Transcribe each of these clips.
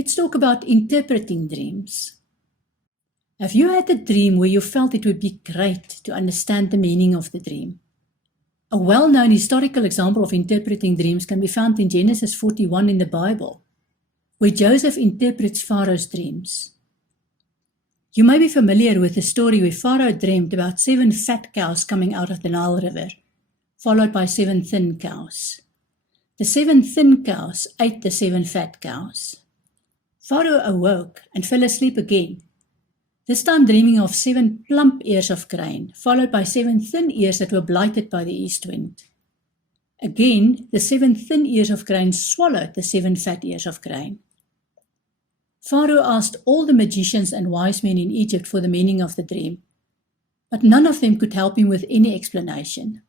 Let's talk about interpreting dreams. Have you had a dream where you felt it would be great to understand the meaning of the dream? A well-known historical example of interpreting dreams can be found in Genesis 41 in the Bible, where Joseph interprets Pharaoh's dreams. You may be familiar with the story where Pharaoh dreamed about 7 fat cows coming out of the Nile River, followed by 7 thin cows. The 7 thin cows ate the 7 fat cows. Pharaoh awoke and fell asleep again, this time dreaming of 7 plump ears of grain, followed by 7 thin ears that were blighted by the east wind. Again, the 7 thin ears of grain swallowed the 7 fat ears of grain. Pharaoh asked all the magicians and wise men in Egypt for the meaning of the dream, but none of them could help him with any explanation.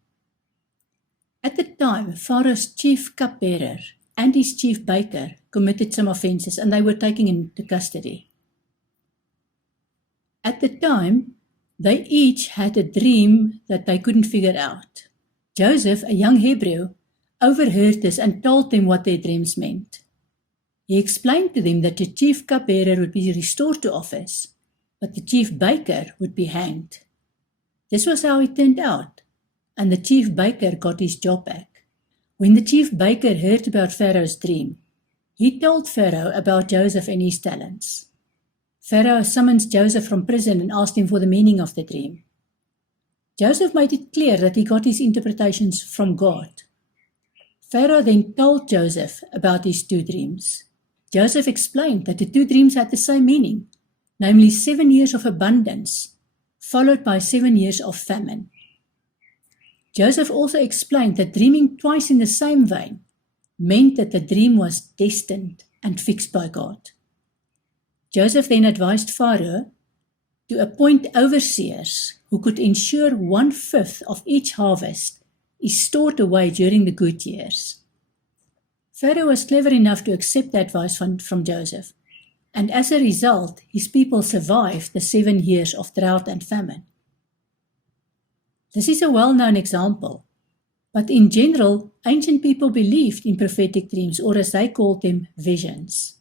At the time, Pharaoh's chief cupbearer and his chief baker committed some offenses, and they were taken into custody. At the time, they each had a dream that they couldn't figure out. Joseph, a young Hebrew, overheard this and told them what their dreams meant. He explained to them that the chief cupbearer would be restored to office, but the chief baker would be hanged. This was how it turned out, and the chief baker got his job back. When the chief baker heard about Pharaoh's dream, he told Pharaoh about Joseph and his talents. Pharaoh summoned Joseph from prison and asked him for the meaning of the dream. Joseph made it clear that he got his interpretations from God. Pharaoh then told Joseph about his 2 dreams. Joseph explained that the 2 dreams had the same meaning, namely 7 years of abundance, followed by 7 years of famine. Joseph also explained that dreaming twice in the same vein meant that the dream was destined and fixed by God. Joseph then advised Pharaoh to appoint overseers who could ensure 1/5 of each harvest is stored away during the good years. Pharaoh was clever enough to accept the advice from Joseph, and as a result, his people survived the 7 years of drought and famine. This is a well-known example, but in general, ancient people believed in prophetic dreams, or as they called them, visions.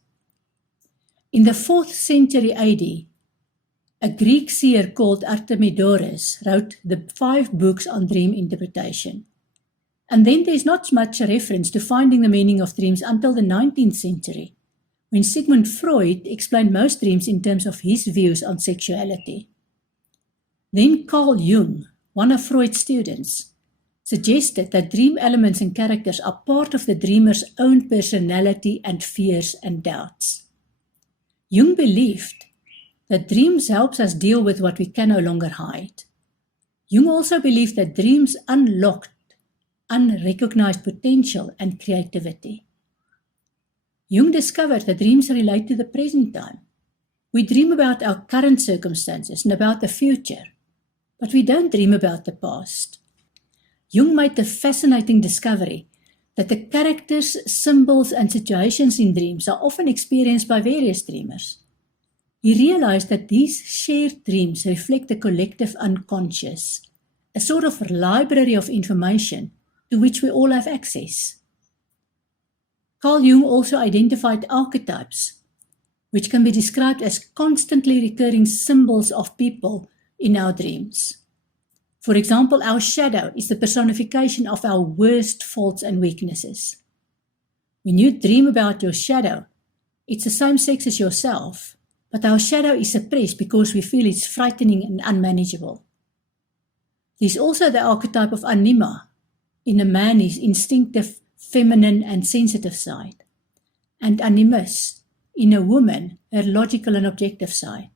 In the 4th century AD, a Greek seer called Artemidorus wrote the 5 books on dream interpretation. And then there's not much reference to finding the meaning of dreams until the 19th century, when Sigmund Freud explained most dreams in terms of his views on sexuality. Then Carl Jung, one of Freud's students, suggested that dream elements and characters are part of the dreamer's own personality and fears and doubts. Jung believed that dreams helps us deal with what we can no longer hide. Jung also believed that dreams unlocked unrecognized potential and creativity. Jung discovered that dreams relate to the present time. We dream about our current circumstances and about the future, but we don't dream about the past. Jung made the fascinating discovery that the characters, symbols, and situations in dreams are often experienced by various dreamers. He realized that these shared dreams reflect the collective unconscious, a sort of library of information to which we all have access. Carl Jung also identified archetypes, which can be described as constantly recurring symbols of people in our dreams. For example, our shadow is the personification of our worst faults and weaknesses. When you dream about your shadow, it's the same sex as yourself, but our shadow is suppressed because we feel it's frightening and unmanageable. There's also the archetype of anima, in a man his instinctive, feminine and sensitive side, and animus, in a woman her logical and objective side.